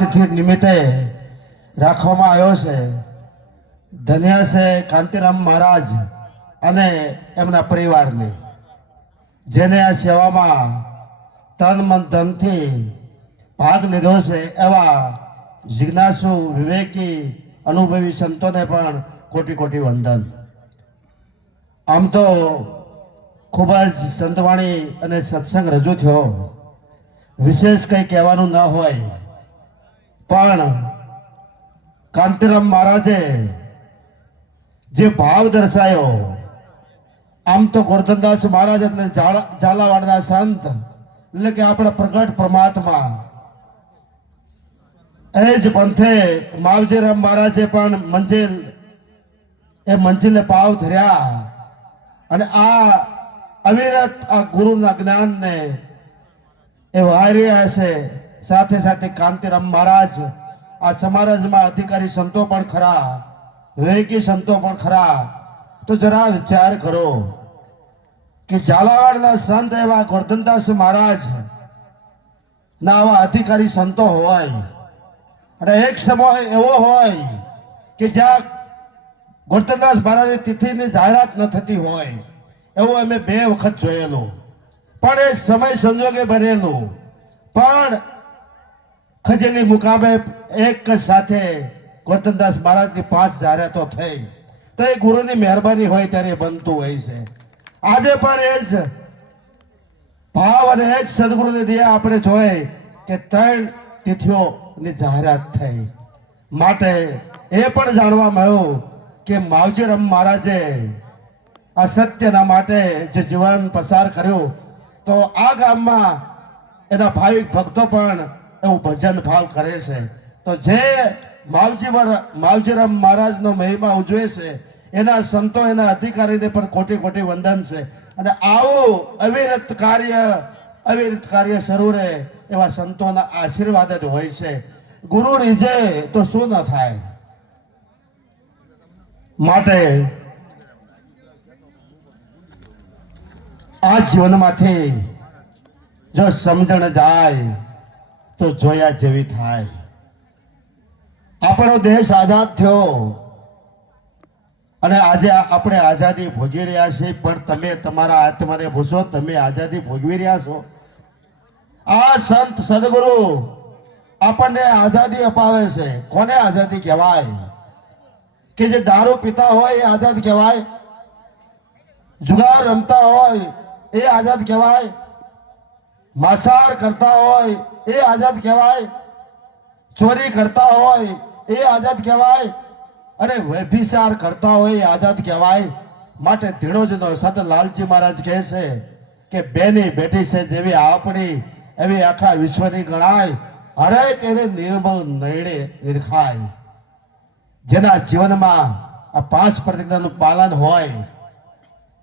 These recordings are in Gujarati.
તિથિ નિમિત્તે રાખવામાં આવ્યો છે. ધન્ય છે કાંતિરામ મહારાજ અને એમના પરિવારને, જેને આ સેવામાં તન મન ધનથી ભાગ લીધો છે. એવા જિજ્ઞાસુ, વિવેકી, અનુભવી સંતોને પણ કોટી કોટી વંદન. આમ તો ખૂબ જ સંતવાણી અને સત્સંગ રજૂ થયો, વિશેષ કંઈ કહેવાનું ન હોય, પણ કાંતિરામ મહારાજે જે ભાવ દર્શાયો, આમ તો ગોરધનદાસ મહારાજ એટલે ઝાલાવાડના સંત, એટલે કે આપણા પ્રગટ પરમાત્મા, એ જ પંથે માવજીરામ મહારાજે પણ મંજિલે પાવ ધર્યા અને આ અવિરત આ ગુરુના જ્ઞાનને એ વારી રહ્યા છે. સાથે સાથે કાંતિરામ મહારાજ આ સમાજમાં અધિકારી સંતો પણ ખરા, વિવેકી સંતો પણ ખરા. તો જરા વિચાર કરો કે ઝાલાવાડના સંત એવા ગોરધનદાસ મહારાજ ના આવા અધિકારી સંતો હોય, અને એક સમય એવો હોય કે જ્યાં ગોરધનદાસ મહારાજની તિથિની જાહેરાત ન થતી હોય, એવું અમે 2 વખત જોયેલું. પણ એ સમય સંજોગે બનેલું. પણ ખજેલી મુકામે એક સાથે ગોરધનદાસ મહારાજની 5 જાહેરાતો થઈ. તો એ ગુરુની મહેરબાની હોય ત્યારે બનતું હોય છે. આજે પણ એ જ ભાવ અને એ જ સદગુરુની દયા આપણે જોઈએ કે 3 તિથિઓની જાહેરાત થઈ. માટે એ પણ જાણવામાં આવ્યું કે માવજીરામ મહારાજે આ સત્યના માટે જે જીવન પસાર કર્યું, તો આ ગામમાં એના ભાવિક ભક્તો પણ એવું ભજન ભાવ કરે છે. તો જે માવજીરામ મહારાજનો મહિમા ઉજવે છે, એના સંતો, એના અધિકારીને પણ કોટી કોટી વંદન છે. અને આવું અવિરત કાર્ય શરૂ રહે એવા સંતોના આશીર્વાદ જ હોય છે. ગુરુ રીઝે તો શું ન થાય. માટે આ જીવનમાંથી જો સમજણ જાય તો જોયા જેવી થાય. આપણો દેશ આઝાદ થયો અને આજે આપણે આઝાદી ભોગવી રહ્યા છીએ. પણ તમે તમારા આત્માને પૂછો, તમે આઝાદી ભોગવી રહ્યા છો? આ સંત સદગુરુ આપણને આઝાદી અપાવે છે. કોને આઝાદી કહેવાય? કે જે દારૂ પીતા હોય એ આઝાદ કહેવાય? જુગાર રમતા હોય એ આઝાદ કહેવાય? માસાર કરતા હોય એ આઝાદ કહેવાય? ચોરી કરતા હોય એ આઝાદ કહેવાય? અરે વ્યભિચાર કરતા હોય એ આઝાદ કહેવાય? માટે ધીણોજનો સંત લાલજી મહારાજ કહે છે કે બેની બેટી છે જેવી આપણી એવી આખા વિશ્વની ગણાય. હરેક એને નિર્મળ નયણે નિરખાય. જેના જીવનમાં આ 5 પ્રતિજ્ઞાનું પાલન હોય,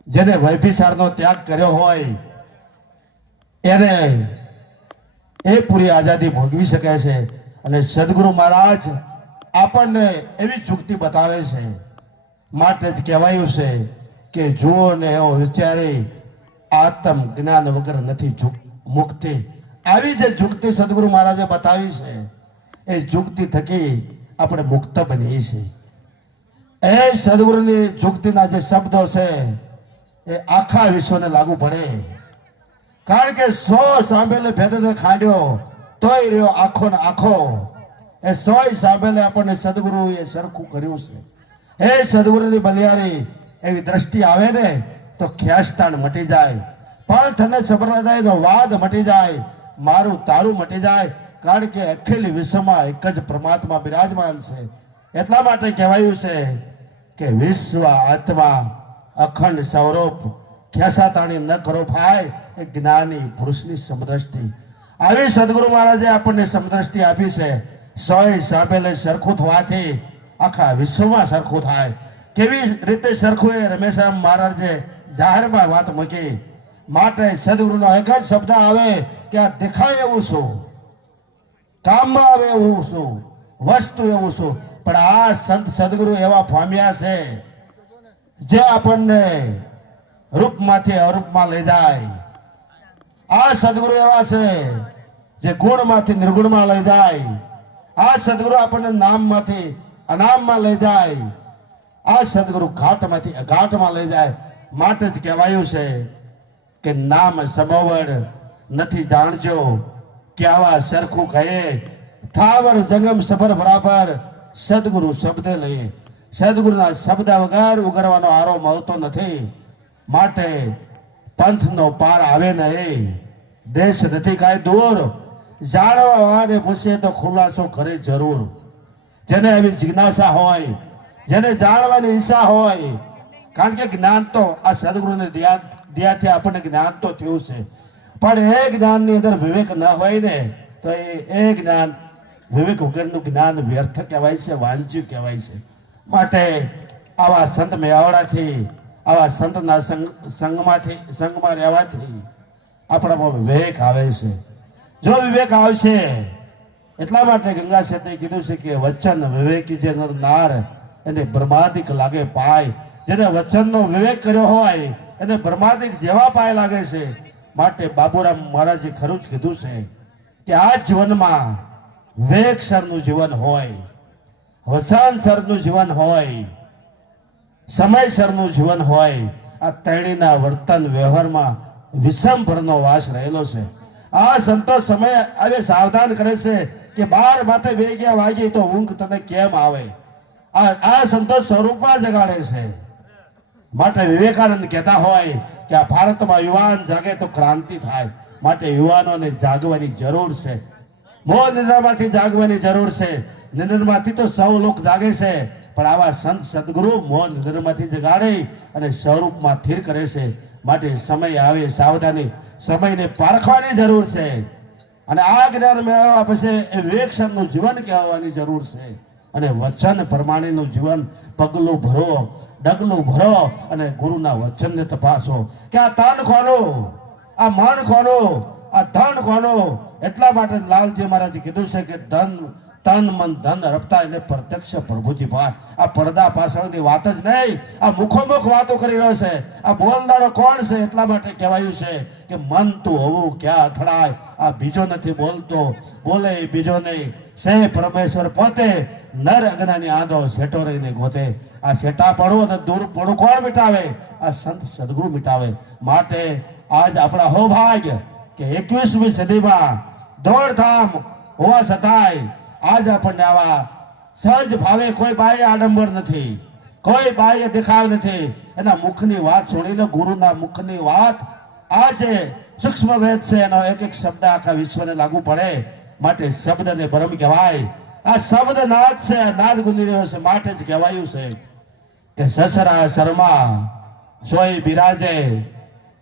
જેને વ્યભિચારનો ત્યાગ કર્યો હોય, એને એ પૂરી આઝાદી ભોગવી શકે છે. અને સદગુરુ મહારાજ આપણને એવી યુક્તિ બતાવે છે. માટે જ કહેવાયું છે કે જુઓ ને એવો વિચારી આત્મ જ્ઞાન વગર નથી મુક્તિ. આવી જે યુક્તિ સદગુરુ મહારાજે બતાવી છે, એ યુક્તિ થકી આપણે મુક્ત બનીએ છીએ. એ સદગુરુની યુક્તિના જે શબ્દો છે એ આખા વિશ્વને લાગુ પડે. કારણ કે 100 સાંભેલે ભેદને ખાંડ્યો તોય રહ્યો આખો ને આખો. એ 100 સાંભેલે આપણને સદગુરુએ સરખું કર્યું છે. એ સદગુરુની બલિયારી એવી દ્રષ્ટિ આવે ને તો ખ્યાસ્તાન મટી જાય, પંથ અને સંપ્રદાયનો વાદ મટી જાય, મારું તારું મટી જાય. કારણ કે અખિલ વિશ્વમાં એક જ પરમાત્મા બિરાજમાન છે. એટલા માટે કહેવાયું છે કે વિશ્વ આત્મા અખંડ સ્વરૂપ, ખ્યાસાતાણી ન કરો ભાઈ, એ જ્ઞાની પુરુષની સમદ્રષ્ટિ. આવી સદગુરુ મહારાજે આપણને સમદ્રષ્ટિ આપી છે. 100 સાંભેલે સરખું થવાથી આખા વિશ્વમાં સરખું થાય. કેવી રીતે સરખું એ રમેશરામ મહારાજે જાહેરમાં વાત મૂકી. માટે સદગુરુનો એક જ શબ્દ આવે કે આ દેખાય એવું શું, કામમાં આવે એવું શું, વસ્તુ એવું શું. પણ આ સંત સદગુરુ એવા પામ્યા છે જે આપણને રૂપમાંથી અરૂપમાં લઈ જાય. આ સદગુરુ એવા છે જે ગુણમાંથી નિર્ગુણમાં લઈ જાય. આ સદગુરુ આપણને નામમાંથી અનામમાં લઈ જાય, આ સદગુરુ ઘાટમાંથી અઘાટમાં લઈ જાય. માટે જ કહેવાયું છે કે નામ સમવડ નથી જાણજો, કહેવા સરખું કહે થાવર જંગમ સબર બરાબર, સદગુરુ શબ્દ લઈએ. સદગુરુના શબ્દ વગર ઉગરવાનો આરો મળતો નથી. માટે પંથનો પાર આવે નહીં, દેશ નથી કાંઈ દૂર, જાણવા વાળે પૂછે તો ખુલાસો કરે જરૂર. જેને એવી જિજ્ઞાસા હોય, જેને જાણવાની ઈચ્છા હોય, કારણ કે જ્ઞાન તો આ સદગુરુને દયાથી આપણને જ્ઞાન તો થયું છે, પણ એ જ્ઞાનની અંદર વિવેક ન હોય ને તો એ જ્ઞાન વિવેક વગરનું જ્ઞાન વ્યર્થ કહેવાય છે, વાંચ્યું કહેવાય છે. માટે આવા સંત મેળાવડાથી, આવા સંતના સંગમાં રહેવાથી આપણામાં વિવેક આવે છે. જો વિવેક આવશે, એટલા માટે ગંગા શેઠે કીધું છે કે વચન વિવેકી જે નાર એને બ્રહ્માદિક લાગે પાય. જેને વચનનો વિવેક કર્યો હોય એને બ્રહ્માદિક જેવા પાય લાગે છે. માટે બાબુરામ મહારાજે ખરું જ કીધું છે કે આ જીવનમાં વિવેક સરનું જીવન હોય, વચન સરનું જીવન હોય, સમયસરનું જીવન હોય. આ ત્રણેયના વર્તન વ્યવહારમાં વિષમભરનો વાસ રહેલો છે. આ સંતો સમય આવે સાવધાન કરે છે કે 12 માથે વેગ્યા વાગી તો ઊંઘ તને કેમ આવે. આ સંતો સ્વરૂપમાં જગાડે છે. માટે વિવેકાનંદ કહેતા હોય કે આ ભારતમાં યુવાન જાગે તો ક્રાંતિ થાય. માટે યુવાનોને જાગવાની જરૂર છે. મોહ નિંદ્રામાંથી જાગવાની જરૂર છે. નિંદ્રમાંથી તો સૌ લોક જાગે છે, પણ આવા સંત સદગુરુ મોહ નિંદ્રમાંથી જગાડે અને સ્વરૂપમાં સ્થિર કરે છે. માટે સમય આવે સાવધાની, સમયને પારખવાની જરૂર છે. અને આ જ્ઞાન મેળવવા પછી વિવેકસરનું જીવન કહેવાની જરૂર છે. અને વચન પ્રમાણેનું જીવન પગલું ભરો, ડગલું ભરો અને ગુરુના વચનને તપાસો કે આ તન કોનું, આ મન કોનું, આ ધન કોનું. એટલા માટે લાલજી મહારાજે કીધું છે કે તન મન ધન અર્પતા એટલે પ્રત્યક્ષ પ્રભુજી ભાઈ. આ પડદા પાછળની વાત જ નહીં, આ મુખોમુખ વાતો કરી રહ્યો છે. આ બોલનારો કોણ છે? એટલા માટે કહેવાયું છે કે મન તું હોવું ક્યાં અથડાય. આ બીજો નથી બોલતો, બોલે બીજો નહીં. સે પરમેશ્વર પોતે નર અજ્ઞાની આંધો શેઠો રહીને ગોતે. આ શેઠા પડવું તો દૂર પડવું કોણ મિટાવે? આ સંત સદગુરુ મિટાવે. માટે આજ આપણા હો ભાગ્ય કે 21મી સદીમાં દોડધામ હોવા છતાંય આજ આપણને આવા સહજ ભાવે કોઈ બાહ્ય આડંબર નથી, કોઈ બાહ્ય દેખાવ નથી. એના મુખની વાત સુણીને ગુરુના મુખની વાત આ છે, સૂક્ષ્મ વેદ છે. એનો એક એક શબ્દ આખા વિશ્વને લાગુ પડે. માટે શબ્દને બ્રહ્મ કહેવાય. આ શબ્દ નાદ છે, નાદ ગુંજી રહ્યો છે. માટે જ કહેવાયું છે કે સસરા શર્મા સોય બિરાજે,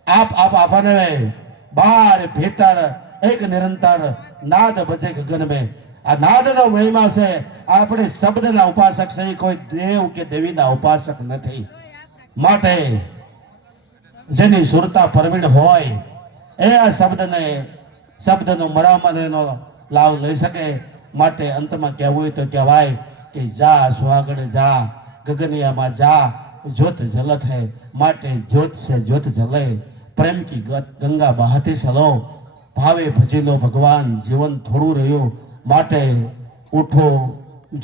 આપ આપને બાર ભીતર એક નિરંતર નાદ ભજે ગગન મેં. આ નાદનો મહિમા છે. આપણે શબ્દના ઉપાસક છે, કોઈ દેવ કે દેવીના ઉપાસક નથી. માટે જેની સુરતા પ્રવીણ હોય એ આ શબ્દનો મરામનો લાભ લઈ શકે. માટે અંતમાં કહેવું હોય તો કહેવાય કે જા સ્વાગડ જા, ગગનિયામાં જા, જ્યોત જલત હૈ. માટે જ્યોત છે જ્યોત જલે, પ્રેમ કી ગંગા બહાતી ચલો. ભાવે ભજી લો ભગવાન, જીવન થોડું રહ્યું. માટે ઉઠો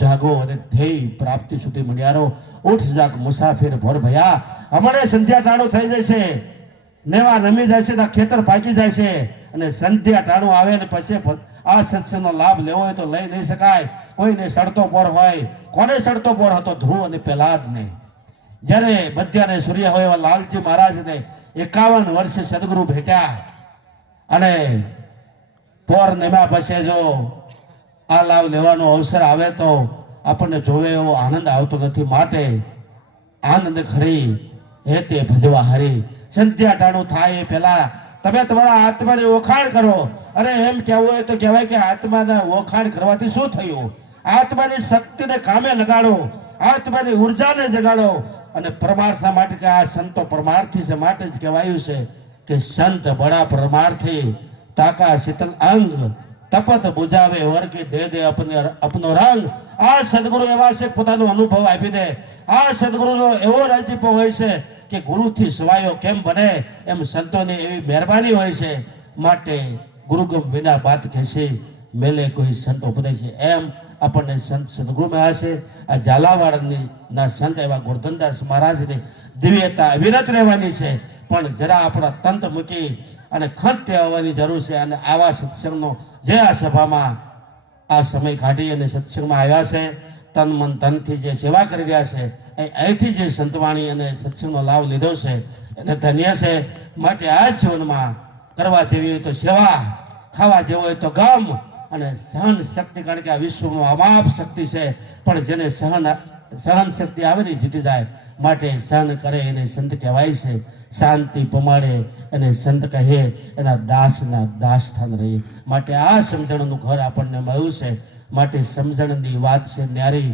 જાગો અને ધ્યેય પ્રાપ્તિ સુધી મંડ્યારો. ઉઠ જાગ મુસાફિર ભોર ભયા. હમણાં સંધ્યા ટાણું થઈ જશે, નેવા નમી જાય છે, ખેતર પાકી જાય છે. અને સંધ્યા ટાણું આવે ને પછી આ સત્સંગનો લાભ લેવો હોય તો લઈ નહીં શકાય. કોઈને સડતો પોર હોય, કોને સડતો પોર હતો? ધ્રુવ અને પ્રહલાદને. જ્યારે મધ્યાને સૂર્ય હોય એવા લાલજી મહારાજને 51 વર્ષે સદગુરુ ભેટ્યા. અને પોર નેમ્યા પછી જો આ લાભ લેવાનો અવસર આવે તો આપણને જોવે એવો આનંદ આવતો નથી. માટે આનંદ ખરી હે તે ભજવા હરી. સંધ્યા ટાણું થાય એ પહેલા તમે તમારા આત્માની ઓળખાણ કરો. અને એમ કહેવું હોય તો કહેવાય કે આત્માના ઓળખાણ કરવાથી શું થયું? આત્માની શક્તિને કામે લગાડો, આત્માની ઉર્જાને જગાડો. અને પરમાર્થના માટે કે આ સંતો પરમાર્થી છે. માટે જ કહેવાયું છે કે સંત બડા પરમાર્થી, તાકા શીતલ અંગ, તપત બુજાવે વર્ગે દે દે અપનો રંગ. આ સદગુરુ એવા છે પોતાનો અનુભવ આપી દે. આ સદગુરુનો એવો રાજીપો હોય છે કે ગુરુથી સવાયો કેમ બને, એમ સંતોની એવી મહેરબાની હોય છે. માટે ગુરુગમ વિના બાત કહેશે મેલે કોઈ સંત ઉપદેશે. એમ આપણને સંત સદગુરુ મળ્યા છે. આ ઝાલાવાડના સંત એવા ગોરધનદાસ મહારાજની દિવ્યતા અવિરત રહેવાની છે. પણ જરા આપણા તંત મૂકી અને ખંત આવવાની જરૂર છે. અને આવા સત્સંગનો જે આ સભામાં આ સમય કાઢી અને સત્સંગમાં આવ્યા છે, તન મન ધનથી જે સેવા કરી રહ્યા છે, અહીંથી જે સંતવાણી અને સત્સંગનો લાભ લીધો છે એને ધન્ય છે. માટે આ જીવનમાં કરવા જેવી હોય તો સેવા, ખાવા જેવો હોય તો ગમ, અને સહન શક્તિ, કારણ કે આ વિશ્વમાં અમાપ શક્તિ છે, પણ જેને સહન શક્તિ આવે ને જીતી જાય. માટે સહન કરે એને સંત કહેવાય છે. શાંતિ પમાડે અને સંત કહે એના દાસના દાસ સ્થાન રહે. માટે આ સમજણનું ઘર આપણને મળ્યું છે. માટે સમજણની વાત છે ન્યારી,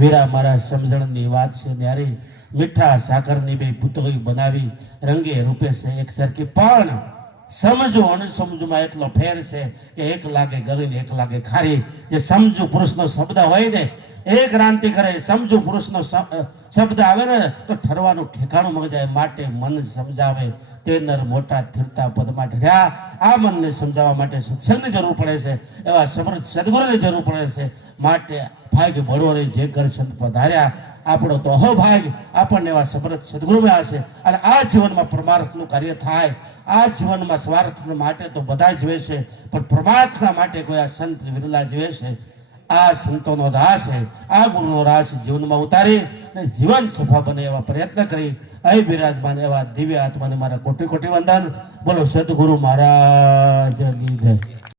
વીરા મારા સમજણની વાત છે ન્યારી. મીઠા સાકરની બે પૂતળી બનાવી રંગે રૂપે છે એક સરખી, પણ સમજો અણસમજુમાં એટલો ફેર છે કે એક લાગે ગળી ને એક લાગે ખારી. જે સમજુ પુરુષનો શબ્દ હોય ને એ ક્રાંતિ કરે. સમજુ પુરુષનો શબ્દ આવે ને તો ઠરવાનું ઠેકાણું મળી જાય. માટે મન સમજાવે તે નર મોટા થીરતા પદમાં ઢર્યા. આ મનને સમજાવવા માટે સત્સંગની જરૂર પડે છે, એવા સમર્થ સદગુરુની જરૂર પડે છે. માટે ભાગ મળવો નહીં જે ઘર સંત પધાર્યા. આપણો તો અહોભાગ આપણને એવા સમર્થ સદગુરુ મળ્યા છે. અને આ જીવનમાં પરમાર્થનું કાર્ય થાય. આ જીવનમાં સ્વાર્થ માટે તો બધા જ છે, પણ પરમાર્થના માટે કોઈ આ સંત વિરલા જીવે છે. આ સંતોનો રાસ છે, આ ગુરુનો રાસ જીવનમાં ઉતારી અને જીવન સફળ બને એવા પ્રયત્ન કરી અહીં બિરાજમાન એવા દિવ્ય આત્માને મારા કોટી કોટી વંદન. બોલો સદગુરુ મહારાજની જય.